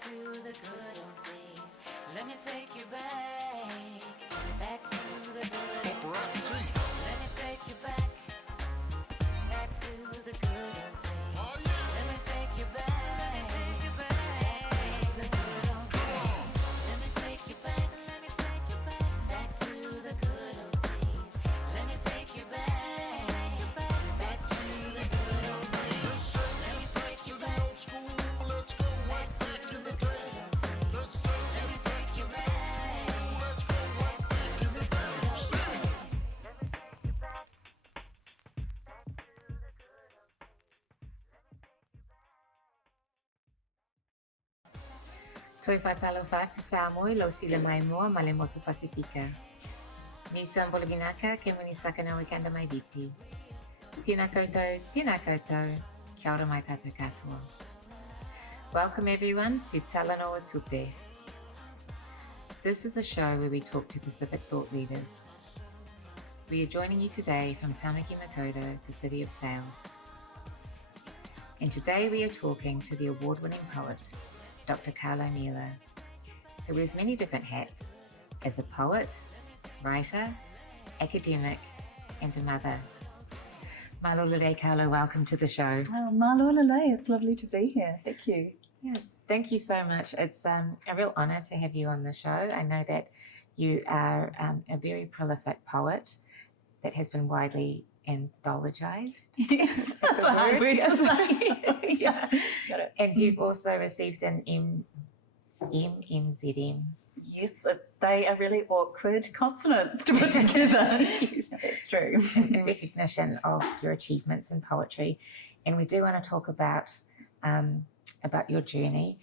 to the good old days. Let me take you back to the good old Poporazzi. days. Let me take you back to the good old days. Oh, yeah. Let me take you back to the good old days. Let me take you back to the good old days. Let me take you back to the good old days. Let's take Let me it take to you the back old school. Let's go back to back in the the good day. old days. Let's take Let it me take you back Let's go back to the good old Sing. days. Let me take you back to the good old Toi whatalofa te Samoa lo sila mai moa ma le motu Pasifika. Misa mbologinaka ke muni sakana wikanda mai viti. Tina koutou, kia ora mai tātou katoa. Welcome everyone to Talanoa Tupe. This is a show where we talk to Pacific thought leaders. We are joining you today from Taunaki Makaurau, the city of sails. And today we are talking to the award-winning poet, Dr. Karlo Mila, who wears many different hats as a poet, writer, academic, and a mother. Malolele Karlo, welcome to the show. Oh, malolele, it's lovely to be here. Thank you. Yeah, thank you so much. It's a real honour to have you on the show. I know that you are a very prolific poet that has been widely anthologized. Yes, that's a hard word to say. Yeah, got it. And you've also received an MNZM. Yes, they are really awkward consonants to put together. Yes. That's true. in recognition of your achievements in poetry. And we do want to talk about your journey.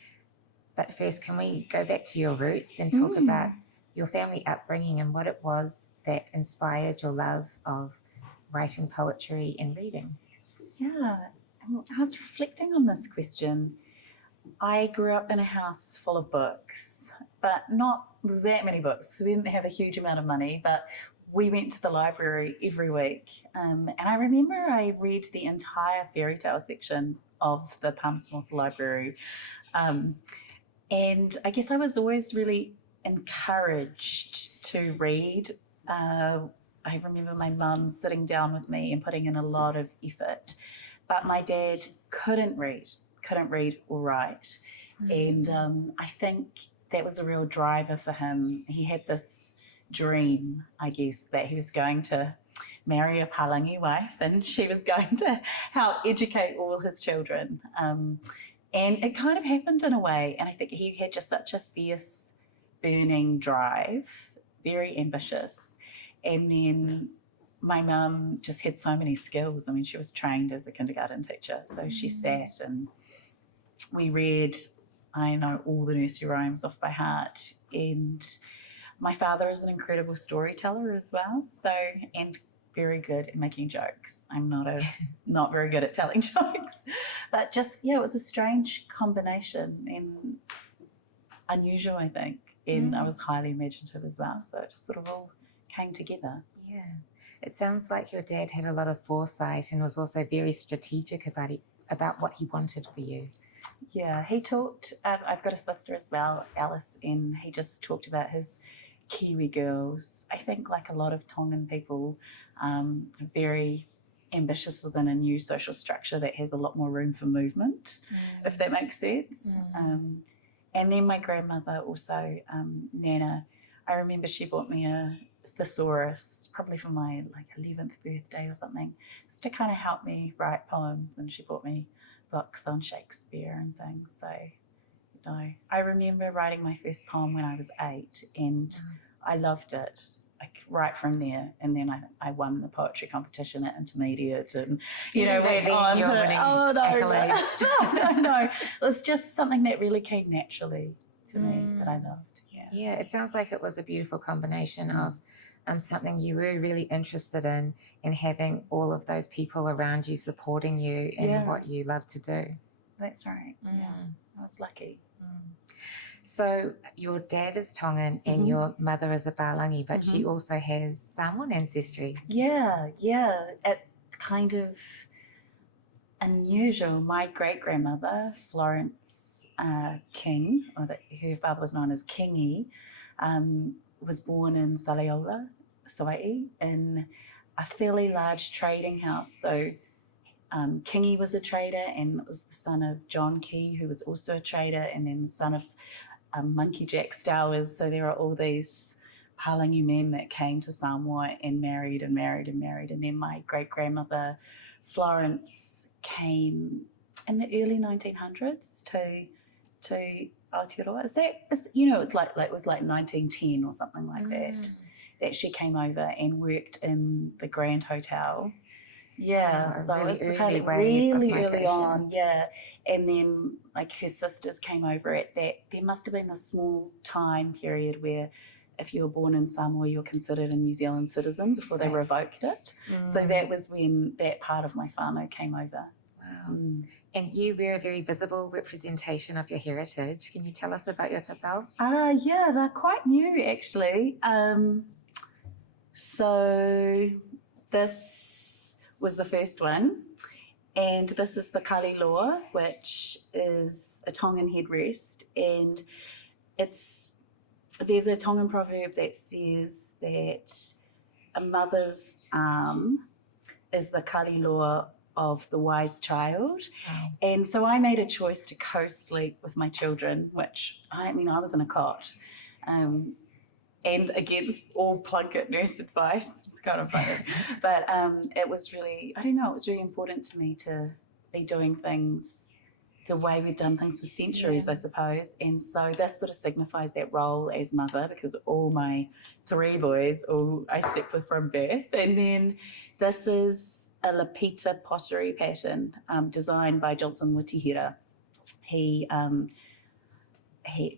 But first, can we go back to your roots and talk about your family upbringing and what it was that inspired your love of writing poetry and reading? Yeah, I was reflecting on this question. I grew up in a house full of books, but not that many books. We didn't have a huge amount of money, but we went to the library every week. And I remember I read the entire fairy tale section of the Palmerston Library. And I guess I was always really encouraged to read. I remember my mum sitting down with me and putting in a lot of effort, but my dad couldn't read or write. And I think that was a real driver for him. He had this dream, I guess, that he was going to marry a Palangi wife and she was going to help educate all his children. And it kind of happened in a way. And I think he had just such a fierce, burning drive, very ambitious. And then my mum just had so many skills. I mean, she was trained as a kindergarten teacher. So she sat and we read, I know all the nursery rhymes off by heart. And my father is an incredible storyteller as well. So, and very good at making jokes. I'm not very good at telling jokes. But just, yeah, it was a strange combination and unusual, I think. And I was highly imaginative as well. So it just sort of all came together. Yeah. It sounds like your dad had a lot of foresight and was also very strategic about what he wanted for you. Yeah, he talked, I've got a sister as well, Alice, and he just talked about his Kiwi girls. I think like a lot of Tongan people, very ambitious within a new social structure that has a lot more room for movement, if that makes sense. And then my grandmother also, Nana, I remember she bought me a thesaurus, probably for my like 11th birthday or something, just to kind of help me write poems. And she bought me books on Shakespeare and things. So, you know, I remember writing my first poem when I was 8 and I loved it, like right from there. And then I won the poetry competition at intermediate and, you know, went on to, accolades. No. It was just something that really came naturally to me that I loved. Yeah, it sounds like it was a beautiful combination of something you were really interested in and having all of those people around you supporting you in what you love to do. That's right. Yeah, I was lucky. So your dad is Tongan and your mother is a Palangi, but she also has Samoan ancestry. Yeah. It kind of unusual. My great-grandmother, Florence King, her father was known as Kingi, was born in Saliola, Soai, in a fairly large trading house. So Kingi was a trader, and was the son of John Key, who was also a trader, and then the son of Monkey Jack Stowers. So there are all these Palangi men that came to Samoa and married and married and married. And then my great-grandmother, Florence, came in the early 1900s to Aotearoa. It's like it was like 1910 or something like that she came over and worked in the Grand Hotel. Yeah, Oh, a so really it's early kind of wave of really early migration. on, yeah. And then like her sisters came over at that. There must have been a small time period where if you were born in Samoa, you were considered a New Zealand citizen before they Right. revoked it. So that was when that part of my whānau came over. Wow. And you were a very visible representation of your heritage. Can you tell us about your tatau? Yeah, they're quite new actually. So this was the first one, and this is the Kaliloa, which is a Tongan headrest, and there's a Tongan proverb that says that a mother's arm is the Kaliloa of the wise child. Wow. And so I made a choice to co-sleep with my children, which I was in a cot, and against all Plunkett nurse advice. It's kind of funny. But it was really, it was really important to me to be doing things the way we've done things for centuries, I suppose. And so this sort of signifies that role as mother, because all my 3 boys, I slept with from birth. And then this is a Lapita pottery pattern designed by Johnson Mutihira.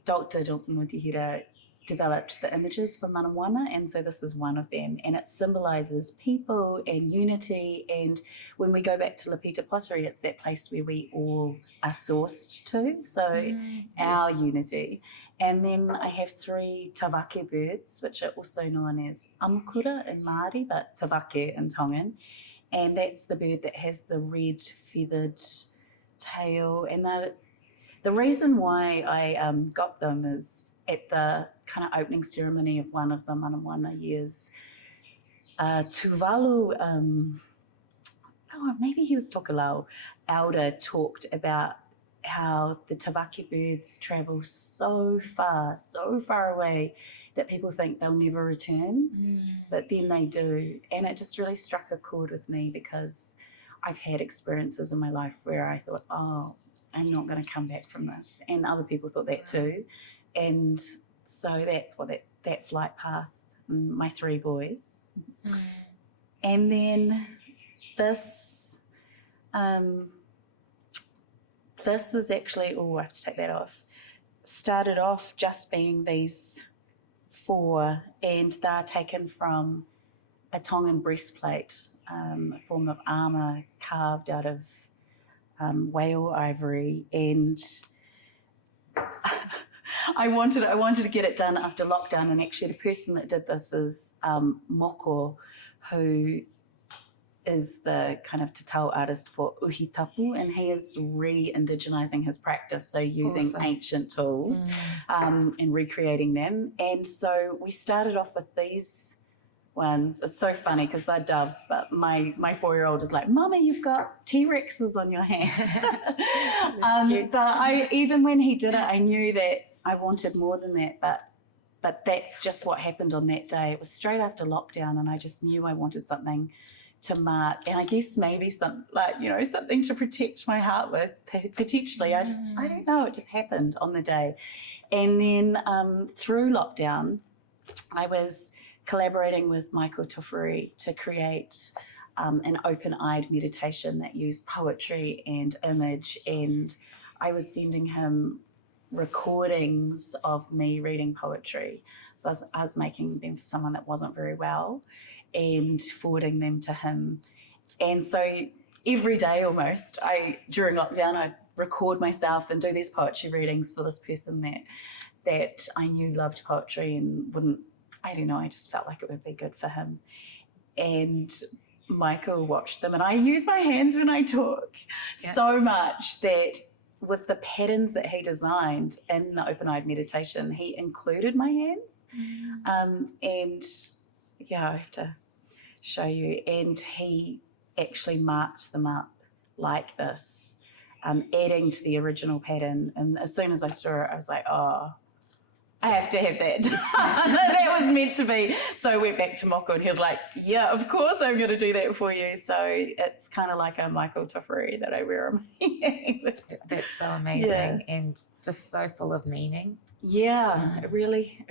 Dr. Johnson Mutihira developed the images for mana Moana, and so this is one of them, and it symbolises people and unity. And when we go back to Lapita pottery, it's that place where we all are sourced to, so our unity. And then I have 3 tawake birds, which are also known as amukura in Māori, but tawake in Tongan, and that's the bird that has the red feathered tail. And the reason why I got them is at the kind of opening ceremony of one of the mana Moana years, Tuvalu, maybe he was Tokelau, Elder, talked about how the tawake birds travel so far away that people think they'll never return, but then they do. And it just really struck a chord with me, because I've had experiences in my life where I thought, I'm not going to come back from this, and other people thought that too. And so that's what that flight path, my 3 boys. And then this is actually, I have to take that off, started off just being these 4, and they're taken from a Tongan breastplate, a form of armour carved out of whale ivory. And I wanted to get it done after lockdown, and actually the person that did this is Moko, who is the kind of Tatau artist for Uhitapu, and he is re-indigenizing his practice, so using ancient tools and recreating them. And so we started off with these ones. It's so funny because they're doves, but my 4-year-old is like, "Mama, you've got T-Rexes on your hand." But even when he did it, I knew that I wanted more than that, but that's just what happened on that day. It was straight after lockdown, and I just knew I wanted something to mark, and I guess maybe something to protect my heart with, potentially. I don't know, it just happened on the day. And then through lockdown, I was collaborating with Michael Tufuri to create an open-eyed meditation that used poetry and image, and I was sending him recordings of me reading poetry. So I was making them for someone that wasn't very well and forwarding them to him. And so every day almost, during lockdown, I'd record myself and do these poetry readings for this person that I knew loved poetry and I just felt like it would be good for him. And Michael watched them, and I use my hands when I talk so much that with the patterns that he designed in the open-eyed meditation, he included my hands. And yeah, I have to show you. And he actually marked them up like this, adding to the original pattern. And as soon as I saw it, I was like, oh, I have to have that. That was meant to be. So I went back to Moko and he was like, yeah, of course I'm going to do that for you. So it's kind of like a Michael Tofuri that I wear on my hand. That's so amazing and just so full of meaning. Yeah, it really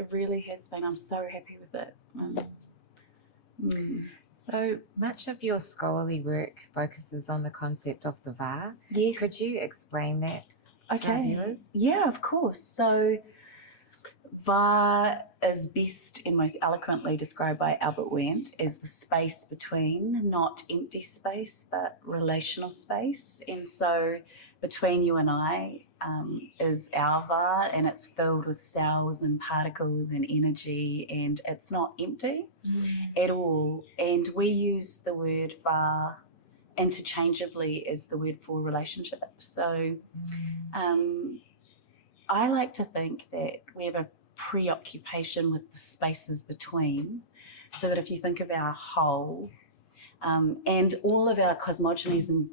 has been. I'm so happy with it. So much of your scholarly work focuses on the concept of the va. Yes. Could you explain that to our viewers? Yeah, of course. So va is best and most eloquently described by Albert Wendt as the space between, not empty space, but relational space. And so between you and I is our va, and it's filled with cells and particles and energy, and it's not empty at all. And we use the word va interchangeably as the word for relationship. So I like to think that we have a preoccupation with the spaces between, so that if you think of our whole and all of our cosmogonies and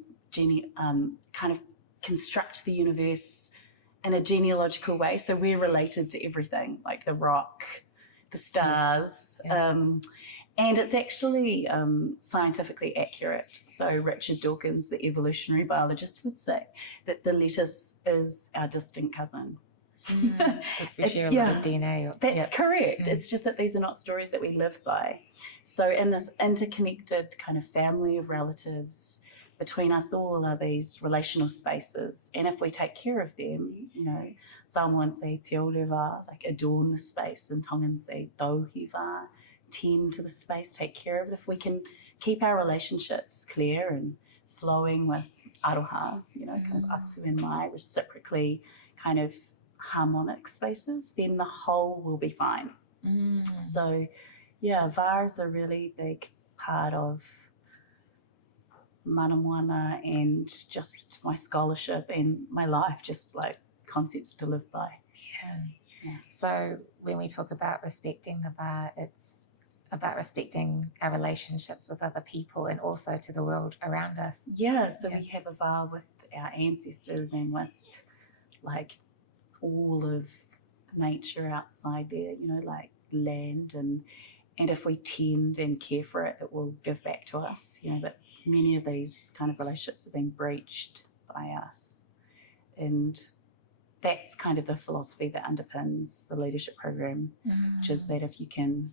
kind of construct the universe in a genealogical way, so we're related to everything, like the rock, the stars, and it's actually scientifically accurate. So Richard Dawkins, the evolutionary biologist, would say that the lettuce is our distant cousin. We share a lot of DNA. That's correct. It's just that these are not stories that we live by. So in this interconnected kind of family of relatives, between us all are these relational spaces. And if we take care of them, you know, Samoan say te oleva, like adorn the space, and Tongan say tauhiva, tend to the space, take care of it. If we can keep our relationships clear and flowing with aroha, you know, kind of atu and mai, reciprocally kind of harmonic spaces, then the whole will be fine. So yeah, va is a really big part of mana moana and just my scholarship and my life, just like concepts to live by. So when we talk about respecting the va, it's about respecting our relationships with other people and also to the world around us. We have a va with our ancestors and with like all of nature outside there, you know, like land, and if we tend and care for it, it will give back to us, you know. But many of these kind of relationships have been breached by us, and that's kind of the philosophy that underpins the leadership program, which is that if you can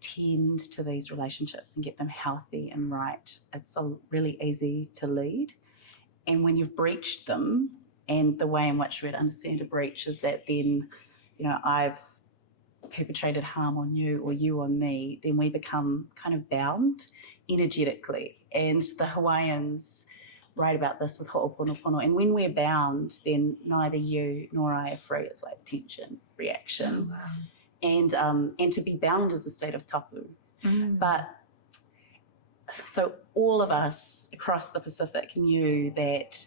tend to these relationships and get them healthy and right, it's really easy to lead. And when you've breached them, and the way in which we'd understand a breach is that then, you know, I've perpetrated harm on you or you on me, then we become kind of bound energetically. And the Hawaiians write about this with ho'oponopono. And when we're bound, then neither you nor I are free. It's like tension, reaction. And to be bound is a state of tapu. But so all of us across the Pacific knew that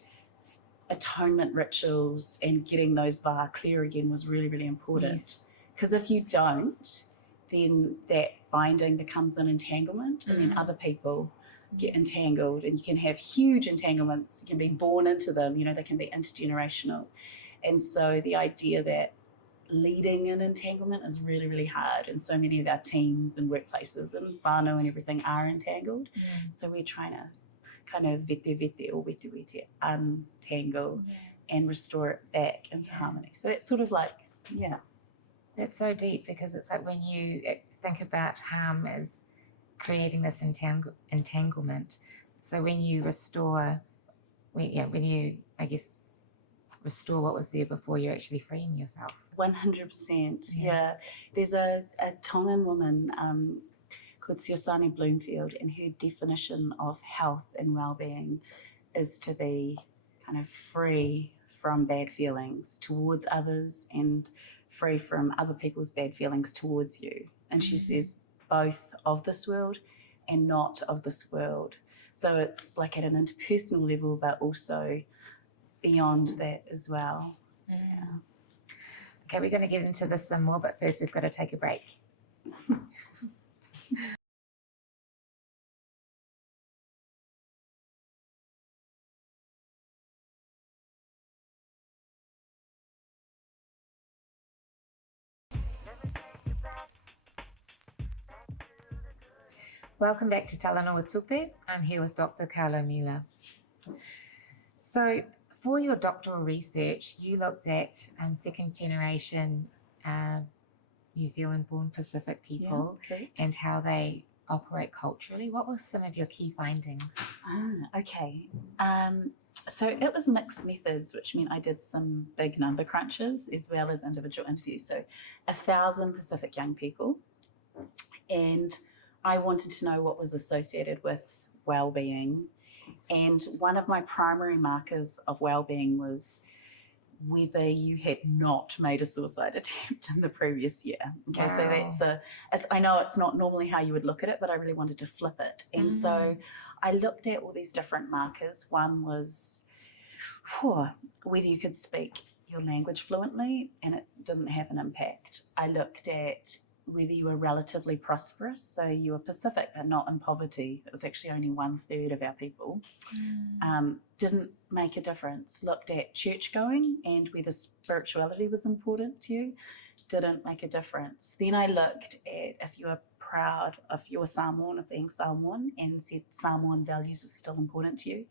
atonement rituals and getting those va clear again was really, really important. Because if you don't, then that binding becomes an entanglement, and then other people get entangled, and you can have huge entanglements. You can be born into them, you know, they can be intergenerational. And so the idea that leading an entanglement is really, really hard, and so many of our teams and workplaces and whānau and everything are entangled. So we're trying to kind of vete or wete untangle and restore it back into harmony. So that's sort of like, That's so deep, because it's like when you think about harm as creating this entanglement. So when you restore, when you, I guess, restore what was there before, you're actually freeing yourself. 100%. There's a Tongan woman called Siosani Bloomfield, and her definition of health and well-being is to be kind of free from bad feelings towards others and free from other people's bad feelings towards you. And she says both of this world and not of this world. So it's like at an interpersonal level, but also beyond that as well. Yeah. Okay, we're going to get into this some more, but first we've got to take a break. Welcome back to Talanoa Tupe. I'm here with Dr. Karlo Mila. So for your doctoral research, you looked at second generation New Zealand-born Pacific people and how they operate culturally. What were some of your key findings? Okay. So it was mixed methods, which meant I did some big number crunches as well as individual interviews. So 1,000 Pacific young people. And I wanted to know what was associated with well-being. And one of my primary markers of well-being was whether you had not made a suicide attempt in the previous year. Okay, Wow. So I know it's not normally how you would look at it, but I really wanted to flip it. And so I looked at all these different markers. One was whether you could speak your language fluently, and it didn't have an impact. I looked at whether you were relatively prosperous, so you were Pacific but not in poverty. It was actually only 1/3 of our people. Didn't make a difference. Looked at church going and whether spirituality was important to you. Didn't make a difference. Then I looked at if you were proud of your Samoan, of being Samoan, and said Samoan values were still important to you.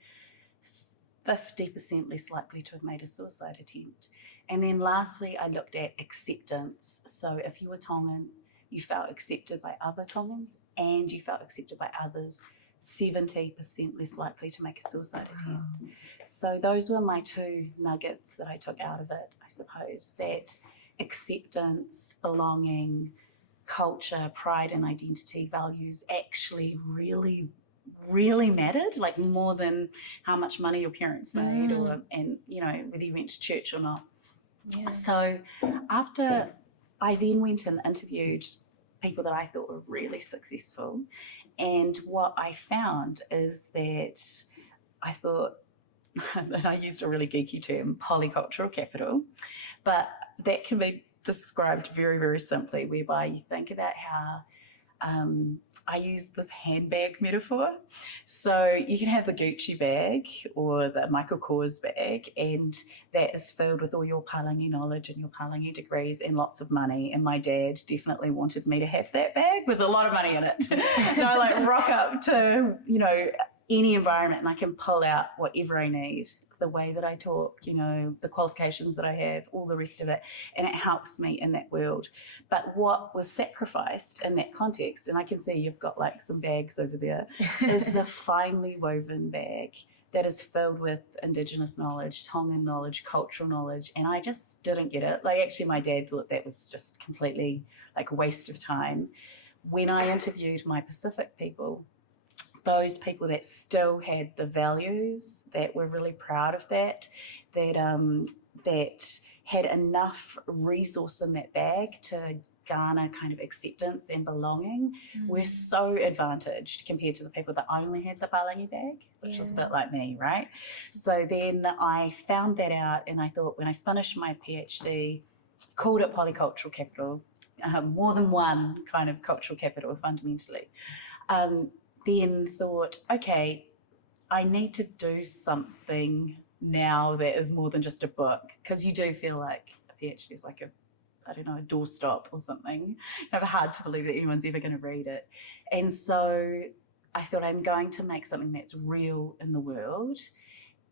50% less likely to have made a suicide attempt. And then lastly, I looked at acceptance. So if you were Tongan, you felt accepted by other Tongans and you felt accepted by others, 70% less likely to make a suicide attempt. So those were my two nuggets that I took out of it, I suppose, that acceptance, belonging, culture, pride and identity values actually really mattered, like more than how much money your parents made or whether you went to church or not. Yeah. So after I then went and interviewed people that I thought were really successful, and what I found is that I thought, and I used a really geeky term, polycultural capital, but that can be described very, very simply, whereby you think about how I use this handbag metaphor. So you can have the Gucci bag or the Michael Kors bag, and that is filled with all your Palangi knowledge and your Palangi degrees and lots of money. And my dad definitely wanted me to have that bag with a lot of money in it. And I like rock up to, any environment and I can pull out whatever I need. The way that I talk, the qualifications that I have, all the rest of it, and it helps me in that world. But what was sacrificed in that context, and I can see you've got like some bags over there, is the finely woven bag that is filled with indigenous knowledge, Tongan knowledge, cultural knowledge, and I just didn't get it. Like actually my dad thought that was just completely like a waste of time. When I interviewed my Pacific people, those people that still had the values, that were really proud of that had enough resource in that bag to garner kind of acceptance and belonging, were so advantaged compared to the people that only had the Palangi bag, which is a bit like me, right? So then I found that out, and I thought when I finished my PhD, called it Polycultural Capital, more than one kind of cultural capital fundamentally, then thought, okay, I need to do something now that is more than just a book, because you do feel like a PhD is like a doorstop or something. Kind of hard to believe that anyone's ever going to read it. And so I thought I'm going to make something that's real in the world.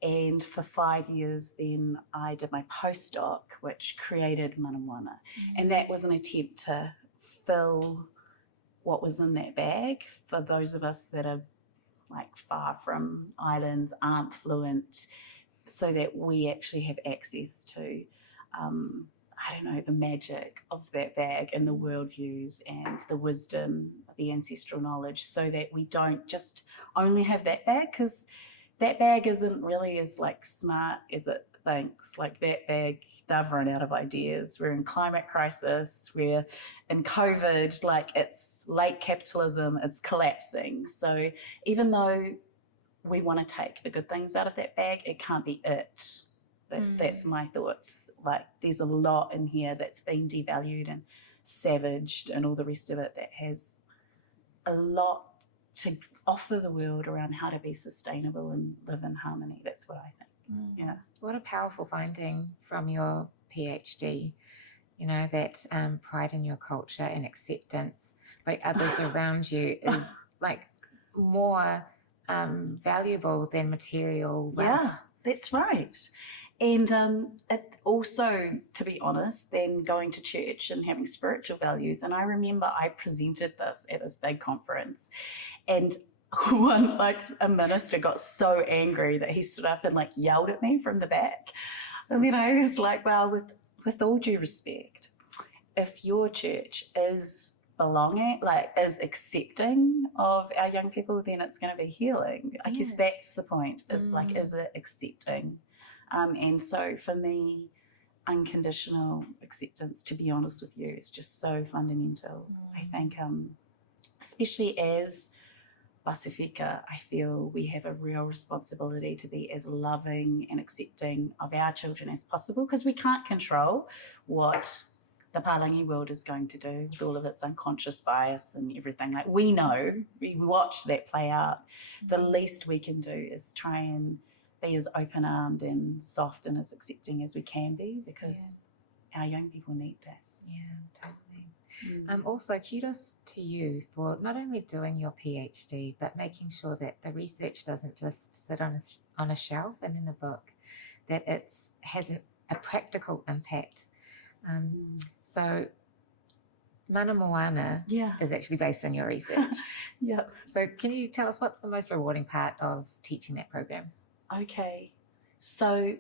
And for 5 years, then I did my postdoc, which created Moana. And that was an attempt to fill what was in that bag for those of us that are like far from islands, aren't fluent, so that we actually have access to, the magic of that bag and the worldviews and the wisdom, the ancestral knowledge, so that we don't just only have that bag, because that bag isn't really as like smart as it thinks, like that bag, they've run out of ideas. We're in climate crisis, we're in COVID, like it's late capitalism, it's collapsing. So even though we want to take the good things out of that bag, it can't be it. That's my thoughts. Like there's a lot in here that's been devalued and savaged and all the rest of it that has a lot to offer the world around how to be sustainable and live in harmony. That's what I think. Yeah. What a powerful finding from your PhD, you know, that pride in your culture and acceptance by others around you is like more valuable than material wealth. Yeah, that's right. And it also, to be honest, then going to church and having spiritual values. And I remember I presented this at this big conference, and one, like a minister got so angry that he stood up and like yelled at me from the back. And then I was like, well, with all due respect, if your church is belonging, like is accepting of our young people, then it's going to be healing. I guess that's the point, is like, is it accepting? And so for me, unconditional acceptance, to be honest with you, is just so fundamental. I think, especially as Pasifika, I feel we have a real responsibility to be as loving and accepting of our children as possible, because we can't control what the Palangi world is going to do with all of its unconscious bias and everything. Like we know, we watch that play out. The least we can do is try and be as open-armed and soft and as accepting as we can be, because our young people need that. Yeah, totally. Also, kudos to you for not only doing your PhD, but making sure that the research doesn't just sit on a shelf and in a book, that it has a practical impact. So Mana Moana is actually based on your research. Yeah. So can you tell us what's the most rewarding part of teaching that program? Okay. So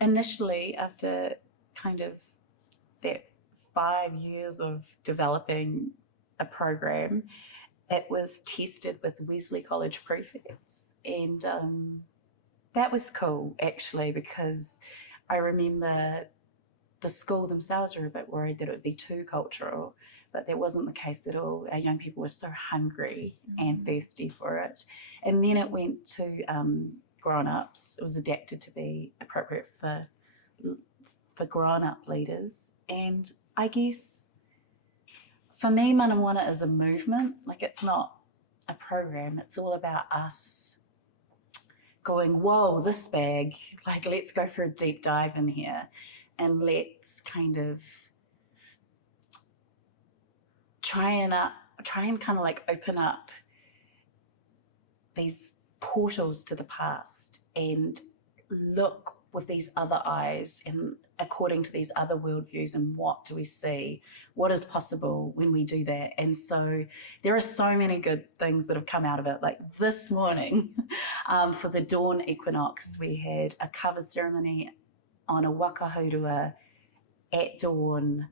initially, after kind of that 5 years of developing a program, it was tested with Wesley College prefects. And that was cool, actually, because I remember the school themselves were a bit worried that it would be too cultural, but that wasn't the case at all. Our young people were so hungry and thirsty for it. And then it went to grown-ups. It was adapted to be appropriate for grown-up leaders. And I guess for me, Mana Moana is a movement. Like, it's not a program. It's all about us going, whoa, this bag, like, let's go for a deep dive in here, and let's kind of try and kind of like open up these portals to the past and look with these other eyes and according to these other worldviews, and what do we see? What is possible when we do that? And so there are so many good things that have come out of it. Like this morning, for the dawn equinox, we had a cover ceremony on a wakahaurua at dawn,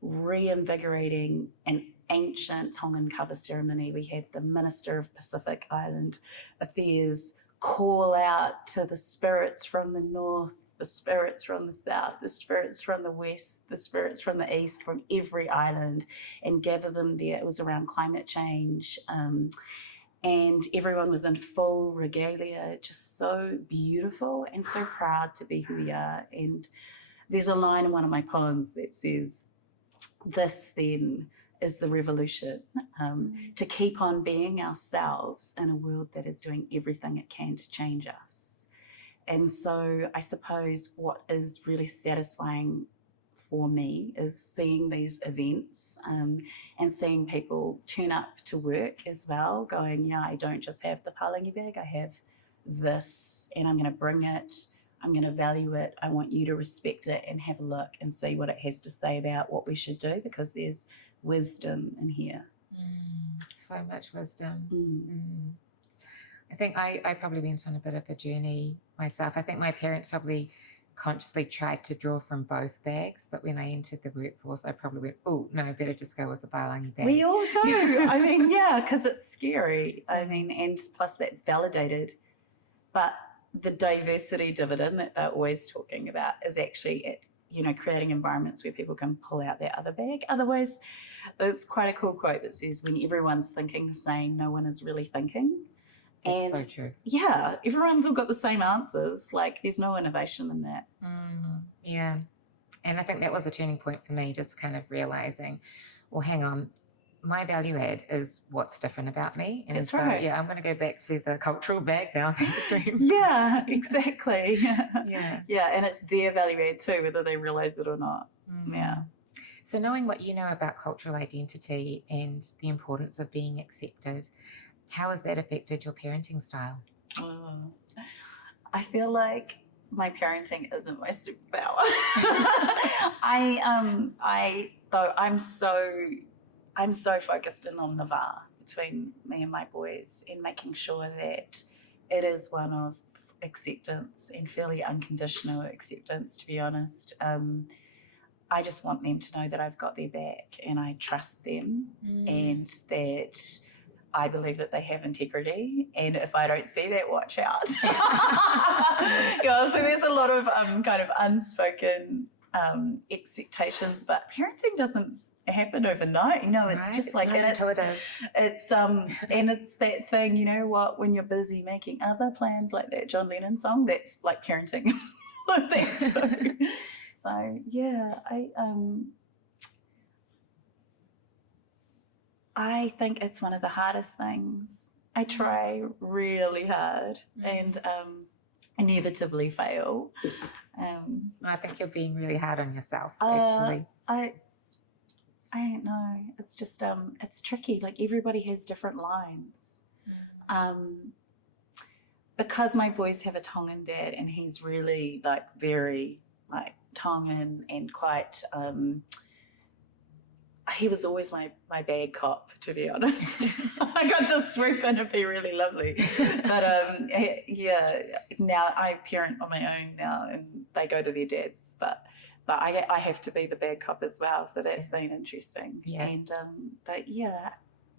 reinvigorating an ancient Tongan cover ceremony. We had the Minister of Pacific Island Affairs call out to the spirits from the north, the spirits from the south, the spirits from the west, the spirits from the east, from every island, and gather them there. It was around climate change. And everyone was in full regalia, just so beautiful and so proud to be who we are. And there's a line in one of my poems that says, this then is the revolution, to keep on being ourselves in a world that is doing everything it can to change us. And so I suppose what is really satisfying for me is seeing these events and seeing people turn up to work as well, going, yeah, I don't just have the Palangi bag, I have this, and I'm going to bring it, I'm going to value it, I want you to respect it and have a look and see what it has to say about what we should do, because there's wisdom in here. So much wisdom. I think I probably went on a bit of a journey myself. I think my parents probably consciously tried to draw from both bags, but when I entered the workforce, I probably went, oh, no, I better just go with the Palangi bag. We all do. I mean, yeah, because it's scary. I mean, and plus that's validated. But the diversity dividend that they're always talking about is actually, creating environments where people can pull out their other bag. Otherwise, there's quite a cool quote that says, when everyone's thinking the same, no one is really thinking. That's so true. Yeah, everyone's all got the same answers. Like, there's no innovation in that. Yeah. And I think that was a turning point for me, just kind of realizing, well, hang on, my value add is what's different about me. And That's so, right. yeah, I'm going to go back to the cultural bag now. Yeah, exactly. Yeah. Yeah, and it's their value add too, whether they realize it or not. Yeah. So knowing what you know about cultural identity and the importance of being accepted, how has that affected your parenting style? I feel like my parenting isn't my superpower. I'm so focused in on the VAR between me and my boys and making sure that it is one of acceptance and fairly unconditional acceptance, to be honest. I just want them to know that I've got their back and I trust them and that I believe that they have integrity, and if I don't see that, watch out. So there's a lot of kind of unspoken expectations, but parenting doesn't happen overnight. It's just like intuitive. It's and it's that thing. You know what? When you're busy making other plans, like that John Lennon song, that's like parenting, like that too. So yeah, I think it's one of the hardest things. I try really hard and inevitably fail. I think you're being really hard on yourself, actually. I don't know. It's just it's tricky. Like, everybody has different lines. Because my boys have a Tongan dad, and he's really very Tongan and quite. He was always my bad cop, to be honest. I got to swoop in and be really lovely. But yeah, now I parent on my own now, and they go to their dads. But I have to be the bad cop as well, so that's been interesting. Yeah. And but yeah,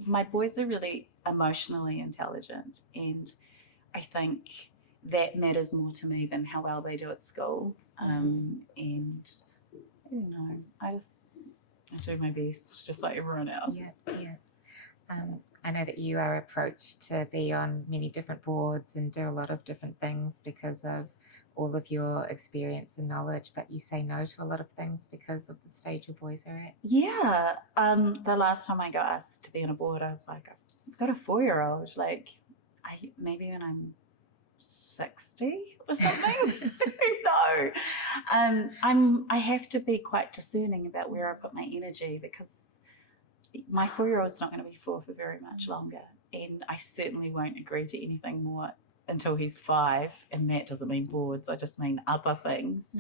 my boys are really emotionally intelligent, and I think that matters more to me than how well they do at school. And I do my best, just like everyone else. Yeah. I know that you are approached to be on many different boards and do a lot of different things because of all of your experience and knowledge, but you say no to a lot of things because of the stage your boys are at. Yeah. The last time I got asked to be on a board, I was like, I've got a 4-year-old. Maybe when I'm 60 or something. No. I have to be quite discerning about where I put my energy, because my 4-year-old's not going to be 4 for very much longer, and I certainly won't agree to anything more until he's 5, and that doesn't mean boards, I just mean other things.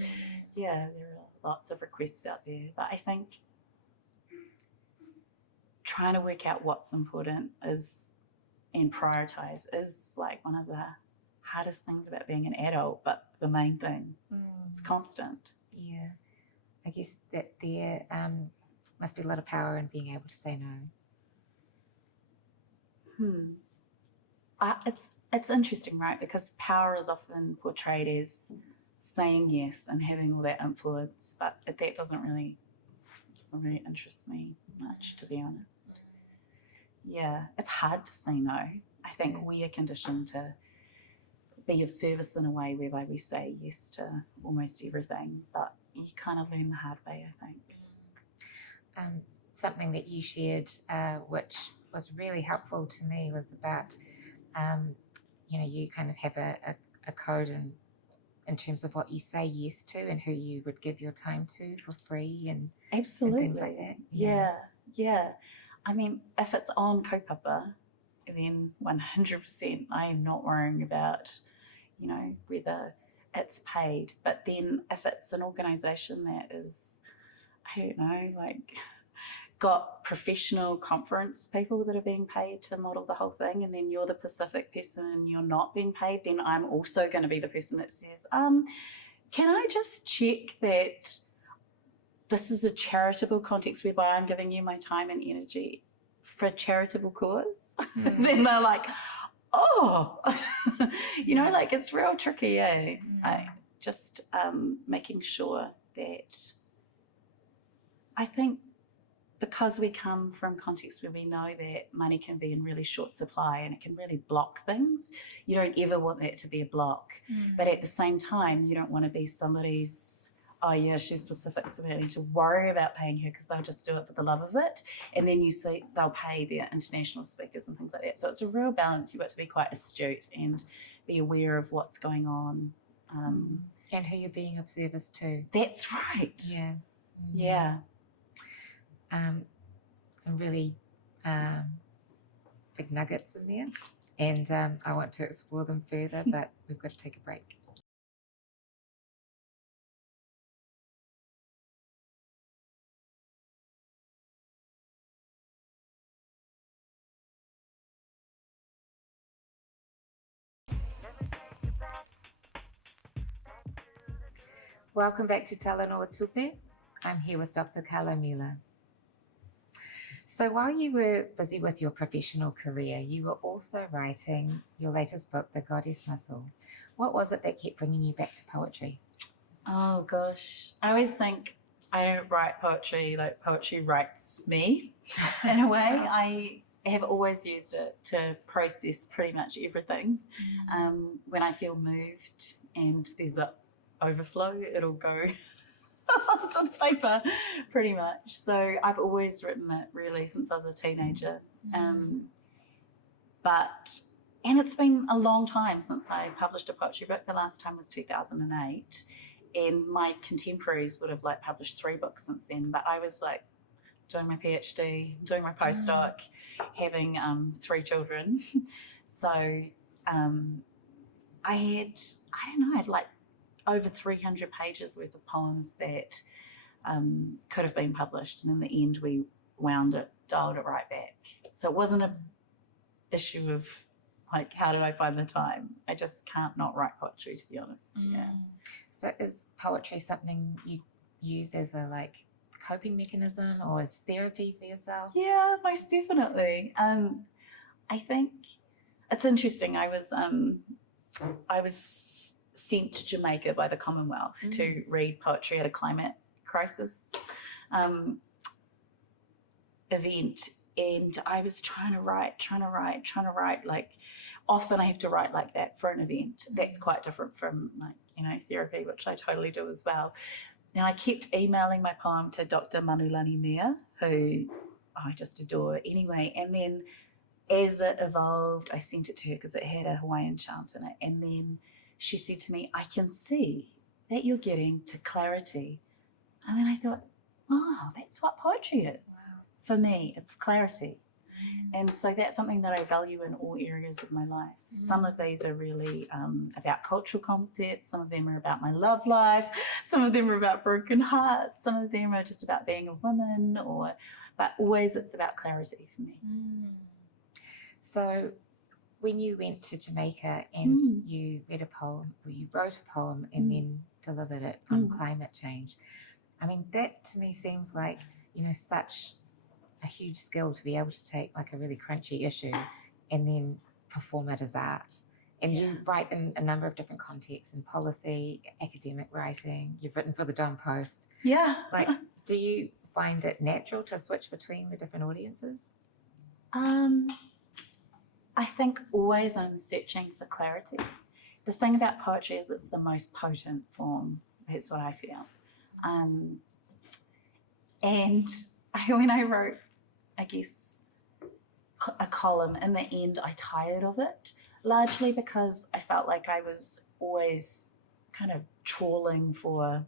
Yeah, there are lots of requests out there, but I think trying to work out what's important is, and prioritize, is like one of the hardest things about being an adult, but the main thing. It's constant. Yeah. I guess that there must be a lot of power in being able to say no. It's interesting, right? Because power is often portrayed as saying yes and having all that influence, but that doesn't really interest me much, to be honest. Yeah, it's hard to say no. I think we are conditioned to be of service in a way whereby we say yes to almost everything, but you kind of learn the hard way, I think. Something that you shared, which was really helpful to me, was about, you kind of have a code in terms of what you say yes to and who you would give your time to for free and absolutely and things like that. Yeah. I mean, if it's on kaupapa, then 100% I am not worrying about, whether it's paid. But then if it's an organisation that is, I don't know, got professional conference people that are being paid to model the whole thing, and then you're the Pacific person and you're not being paid, then I'm also going to be the person that says, can I just check that this is a charitable context whereby I'm giving you my time and energy for a charitable cause? Then they're like, oh, like it's real tricky, eh? I just making sure that I think because we come from contexts where we know that money can be in really short supply and it can really block things, you don't ever want that to be a block. But at the same time, you don't want to be somebody's, oh yeah, she's Pacific, so we don't need to worry about paying her because they'll just do it for the love of it. And then you see they'll pay their international speakers and things like that. So it's a real balance. You've got to be quite astute and be aware of what's going on. And who you're being observers to. That's right. Yeah. Yeah. Some really big nuggets in there, and I want to explore them further, but we've got to take a break. Welcome back to Talanoa Tupe. I'm here with Dr. Karlo Mila. So while you were busy with your professional career, you were also writing your latest book, The Goddess Muscle. What was it that kept bringing you back to poetry? Oh gosh, I always think I don't write poetry, like poetry writes me in a way. I have always used it to process pretty much everything. When I feel moved and there's an overflow, it'll go onto the paper pretty much. So I've always written it really since I was a teenager. And it's been a long time since I published a poetry book. The last time was 2008. And my contemporaries would have like published 3 books since then. But I was like doing my PhD, doing my postdoc, having 3 children. So I had like over 300 pages worth of poems that could have been published. And in the end, we dialed it right back. So it wasn't an issue of like, how did I find the time? I just can't not write poetry, to be honest. Yeah. So is poetry something you use as a like coping mechanism or as therapy for yourself? Yeah, most definitely. I think it's interesting. I was sent to Jamaica by the Commonwealth to read poetry at a climate crisis event, and I was trying to write. Like often I have to write like that for an event. That's quite different from like, therapy, which I totally do as well. And I kept emailing my poem to Dr. Manulani Mea, who I just adore anyway. And then as it evolved, I sent it to her because it had a Hawaiian chant in it. And then she said to me, I can see that you're getting to clarity. And then I thought, oh, that's what poetry is. Wow. For me, it's clarity. And so that's something that I value in all areas of my life. Some of these are really about cultural concepts. Some of them are about my love life. Some of them are about broken hearts. Some of them are just about being a woman, but always it's about clarity for me. So when you went to Jamaica and you read a poem, or you wrote a poem and then delivered it on climate change, I mean, that to me seems like, such a huge skill to be able to take like a really crunchy issue and then perform it as art. And you write in a number of different contexts, in policy, academic writing, you've written for the Don Post. Yeah. Like, do you find it natural to switch between the different audiences? I think always I'm searching for clarity. The thing about poetry is it's the most potent form. That's what I feel. And when I wrote, I guess, a column, in the end I tired of it, largely because I felt like I was always kind of trawling for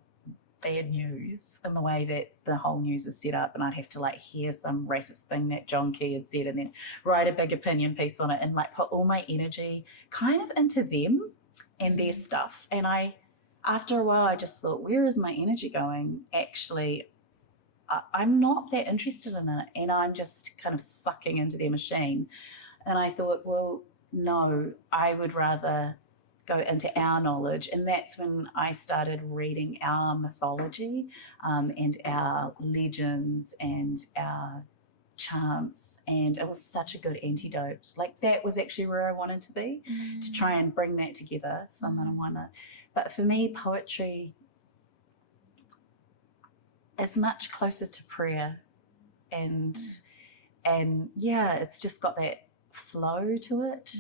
bad news in the way that the whole news is set up, and I'd have to like hear some racist thing that John Key had said and then write a big opinion piece on it and like put all my energy kind of into them and their stuff. And after a while I just thought, where is my energy going? Actually, I'm not that interested in it, and I'm just kind of sucking into their machine. And I thought, well, no, I would rather go into our knowledge. And that's when I started reading our mythology and our legends and our chants, and it was such a good antidote. Like that was actually where I wanted to be, to try and bring that together for Moana. But for me, poetry is much closer to prayer, and yeah, it's just got that flow to it.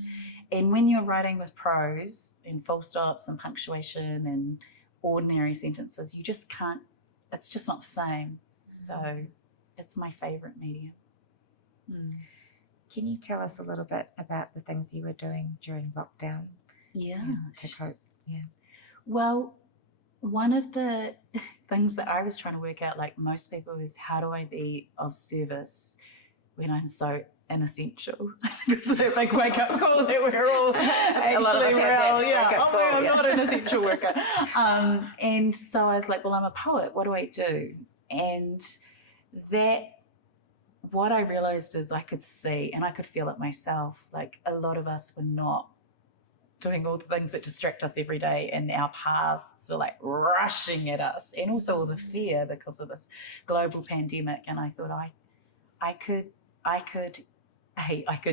And when you're writing with prose and full stops and punctuation and ordinary sentences, you just can't, it's just not the same. So it's my favorite medium. Can you tell us a little bit about the things you were doing during lockdown to cope? Yeah. Well, one of the things that I was trying to work out, like most people, is how do I be of service when I'm so inessential? Because it's a big wake up call that we're all actually I'm not an essential worker. And so I was like, well, I'm a poet. What do I do? And that, what I realized is I could see and I could feel it myself. Like a lot of us were not doing all the things that distract us every day, and our pasts were like rushing at us, and also all the fear because of this global pandemic. And I thought I could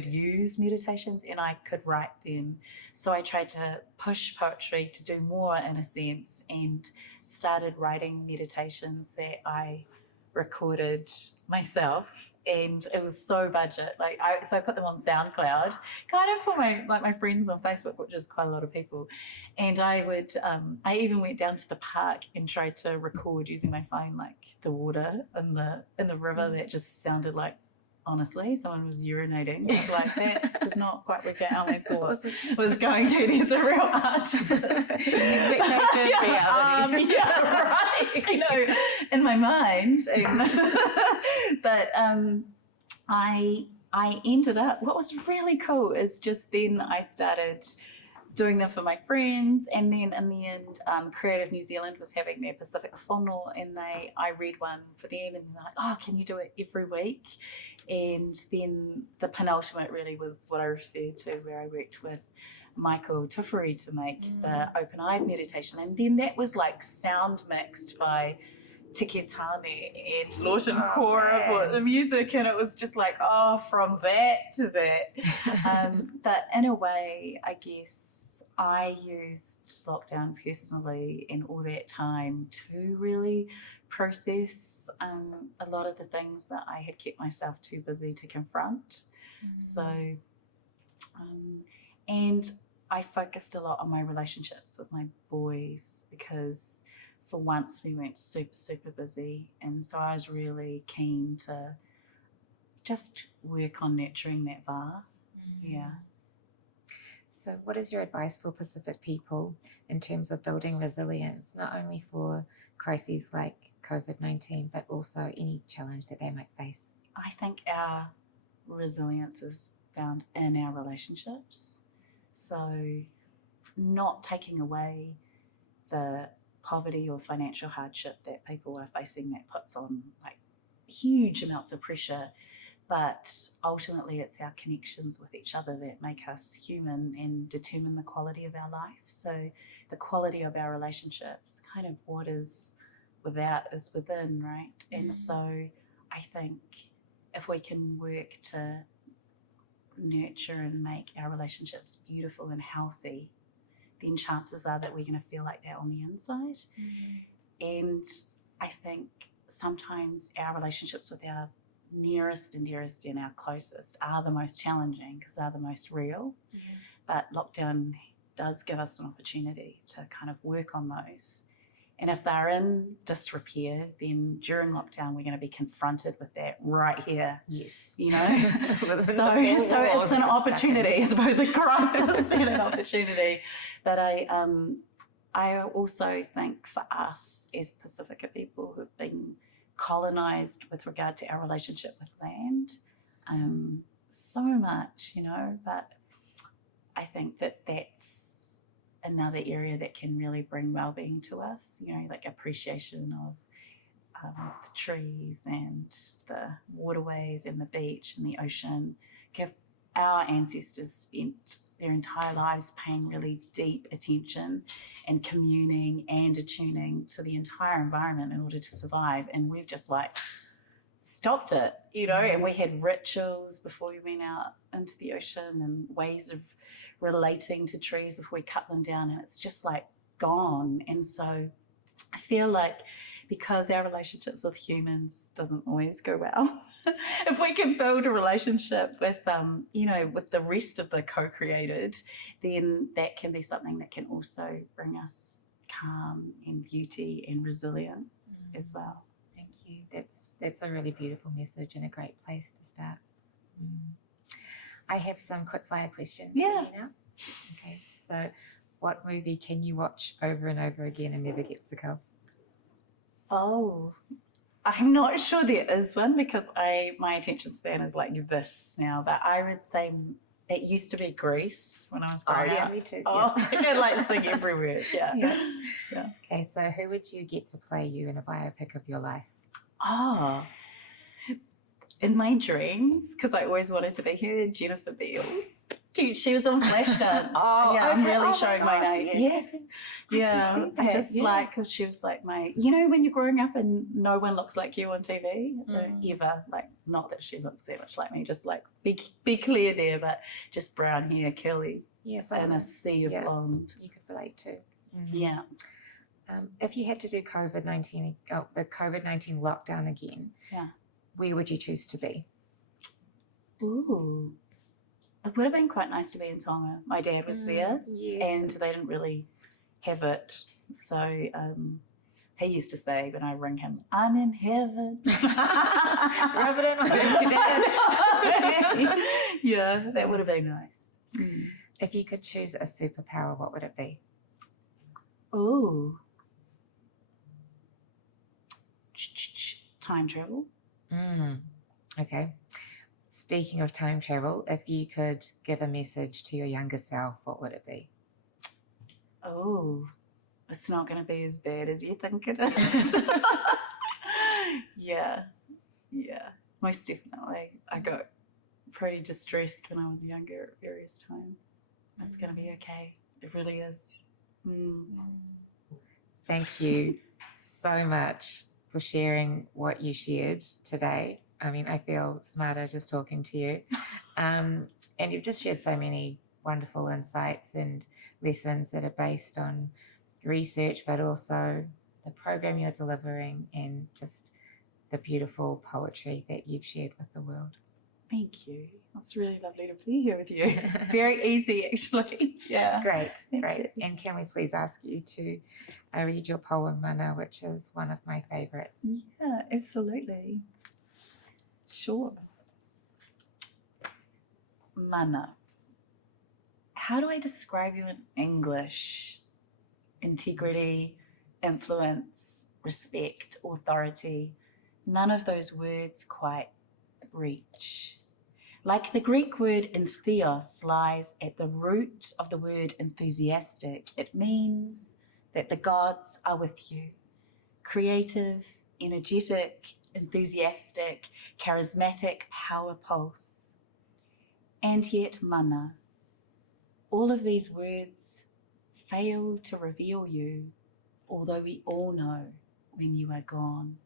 use meditations and I could write them. So I tried to push poetry to do more, in a sense, and started writing meditations that I recorded myself. And it was so budget. So I put them on SoundCloud, kind of for my friends on Facebook, which is quite a lot of people. And I even went down to the park and tried to record using my phone, like the water in the river that just sounded like, honestly, someone was urinating. I was like, that did not quite work out how I thought was going to. There's a real art to this. Right. In my mind. But I ended up, what was really cool is just then I started doing them for my friends, and then in the end, Creative New Zealand was having their Pacific Whānau, and I read one for them, and they're like, oh, can you do it every week? And then the penultimate really was what I referred to, where I worked with Michael Tufuri to make the open-eyed meditation, and then that was like sound mixed by Tiki Tane and Lawton Cora for the music, and it was just like, from that to that. But in a way, I guess I used lockdown personally and all that time to really process a lot of the things that I had kept myself too busy to confront. So, and I focused a lot on my relationships with my boys, because for once we weren't super busy, and so I was really keen to just work on nurturing that bar. So what is your advice for Pacific people in terms of building resilience, not only for crises like COVID-19, but also any challenge that they might face? I think our resilience is found in our relationships. So not taking away the poverty or financial hardship that people are facing, that puts on like huge amounts of pressure, but ultimately it's our connections with each other that make us human and determine the quality of our life. So the quality of our relationships, kind of what is without is within, right? And so I think if we can work to nurture and make our relationships beautiful and healthy, then chances are that we're going to feel like that on the inside. And I think sometimes our relationships with our nearest and dearest and our closest are the most challenging, because they're the most real. But lockdown does give us an opportunity to kind of work on those. And if they're in disrepair, then during lockdown we're going to be confronted with that right here. Yes. You know? so it's an opportunity. It's both a crisis and an opportunity. But I also think for us as Pasifika people who've been colonised with regard to our relationship with land, so much, you know, but I think that that's another area that can really bring well-being to us, you know, like appreciation of the trees and the waterways and the beach and the ocean. Our ancestors spent their entire lives paying really deep attention and communing and attuning to the entire environment in order to survive, and we've just like stopped it, and we had rituals before we went out into the ocean and ways of relating to trees before we cut them down, and it's just like gone. And so I feel like because our relationships with humans doesn't always go well, if we can build a relationship with with the rest of the co-created, then that can be something that can also bring us calm and beauty and resilience as well. Thank you. That's a really beautiful message and a great place to start. I have some quick fire questions for you now. Okay, so what movie can you watch over and over again and never gets to go? Oh, I'm not sure there is one because my attention span is like this now, but I would say it used to be Grease when I was growing up. Me too. Oh, I could like sing every word. Yeah. Okay, so who would you get to play you in a biopic of your life? Oh, in my dreams, because I always wanted to be her, Jennifer Beals. Dude, she was on Flashdance. I'm really showing my name. Yes. Yeah. I just like, because she was like when you're growing up and no one looks like you on TV, ever. Like, not that she looks that much like me, just like, be clear there, but just brown hair, curly, and a sea of blonde. You could relate to. Yeah. If you had to do the COVID-19 lockdown again, where would you choose to be? Ooh. It would have been quite nice to be in Tonga. My dad was there, and they didn't really have it. So he used to say when I ring him, "I'm in heaven." Rub it in my dad. Yeah, that would have been nice. If you could choose a superpower, what would it be? Ooh. Time travel. Okay. Speaking of time travel, if you could give a message to your younger self, what would it be? Oh, it's not going to be as bad as you think it is. Yeah, most definitely. I got pretty distressed when I was younger at various times. It's going to be okay. It really is. Thank you so much for sharing what you shared today. I mean, I feel smarter just talking to you. And you've just shared so many wonderful insights and lessons that are based on research, but also the program you're delivering and just the beautiful poetry that you've shared with the world. Thank you. It's really lovely to be here with you. It's very easy, actually. Yeah. Great. Thank you. And can we please ask you to read your poem, Mana, which is one of my favorites? Yeah, absolutely. Sure. Mana. How do I describe you in English? Integrity, influence, respect, authority. None of those words quite reach. Like the Greek word entheos lies at the root of the word enthusiastic. It means that the gods are with you. Creative, energetic, enthusiastic, charismatic power pulse. And yet, mana. All of these words fail to reveal you, although we all know when you are gone.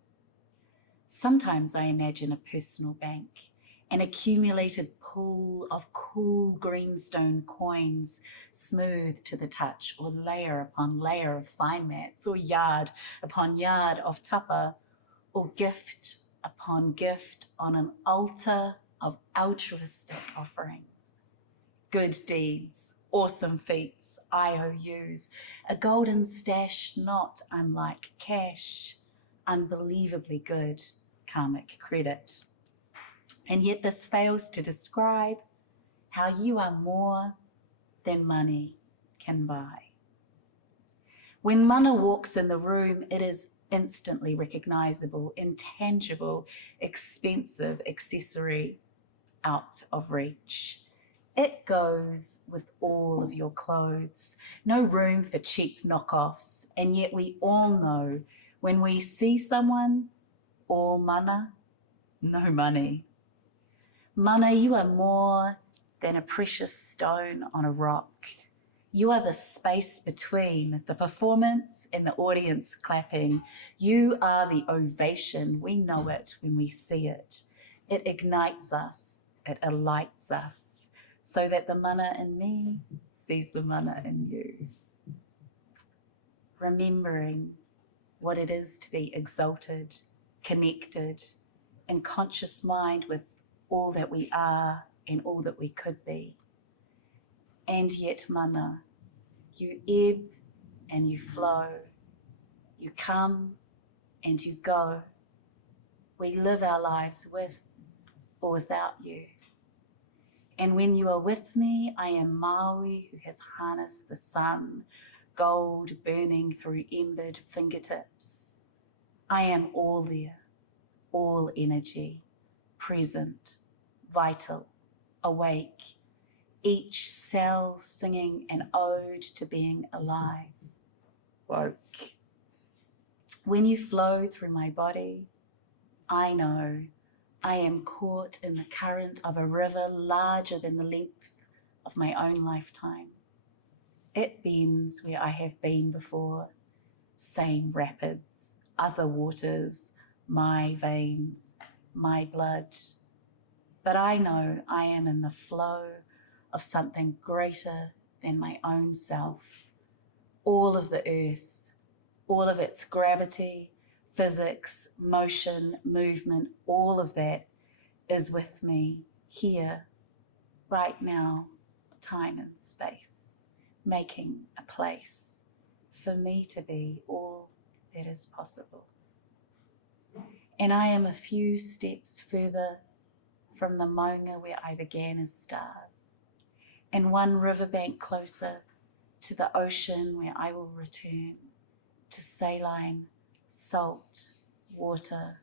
Sometimes I imagine a personal bank, an accumulated pool of cool greenstone coins, smooth to the touch, or layer upon layer of fine mats, or yard upon yard of tapa, or gift upon gift on an altar of altruistic offerings. Good deeds, awesome feats, IOUs, a golden stash not unlike cash, unbelievably good karmic credit. And yet this fails to describe how you are more than money can buy. When mana walks in the room, it is instantly recognizable, intangible, expensive accessory out of reach. It goes with all of your clothes, no room for cheap knockoffs, and yet we all know when we see someone, all mana, no money. Mana, you are more than a precious stone on a rock. You are the space between the performance and the audience clapping. You are the ovation. We know it when we see it. It ignites us. It alights us so that the mana in me sees the mana in you. Remembering what it is to be exalted, connected, in conscious mind with all that we are and all that we could be. And yet, mana, you ebb and you flow, you come and you go. We live our lives with or without you. And when you are with me, I am Maui who has harnessed the sun, gold burning through embered fingertips. I am all there, all energy, present, vital, awake, each cell singing an ode to being alive, woke. When you flow through my body, I know I am caught in the current of a river larger than the length of my own lifetime. It bends where I have been before, same rapids, other waters, my veins, my blood. But I know I am in the flow of something greater than my own self. All of the earth, all of its gravity, physics, motion, movement, all of that is with me here, right now, time and space, making a place for me to be all that is possible. And I am a few steps further from the maunga where I began as stars, and one riverbank closer to the ocean where I will return to saline, salt, water,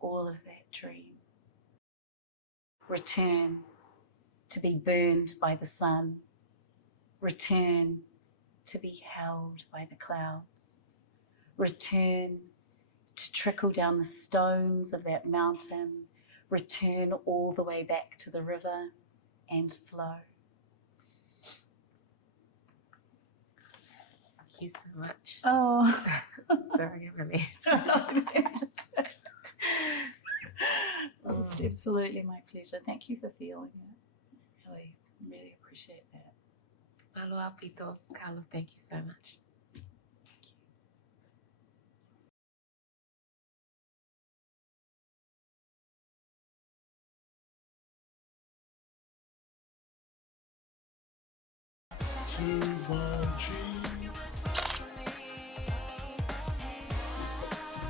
all of that dream. Return to be burned by the sun. Return to be held by the clouds. Return to trickle down the stones of that mountain. Return all the way back to the river and flow. Thank you so much. Oh, Sorry, I'm amazed. it's absolutely my pleasure. Thank you for feeling it. Really, really appreciate that. Aloha Pito, Karlo, thank you so much. Two, one, cheese.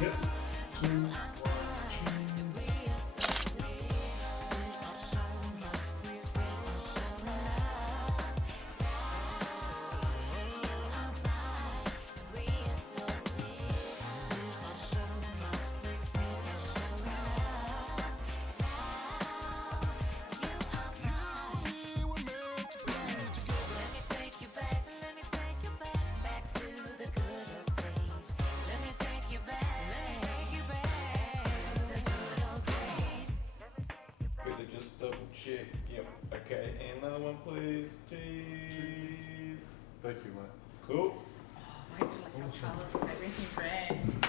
Yep. Two, one, cheese. Good to just double check. Yep. Okay. And another one, please. Cheese. Thank you, mate. Cool. Wait till I tell Charles that we're brand.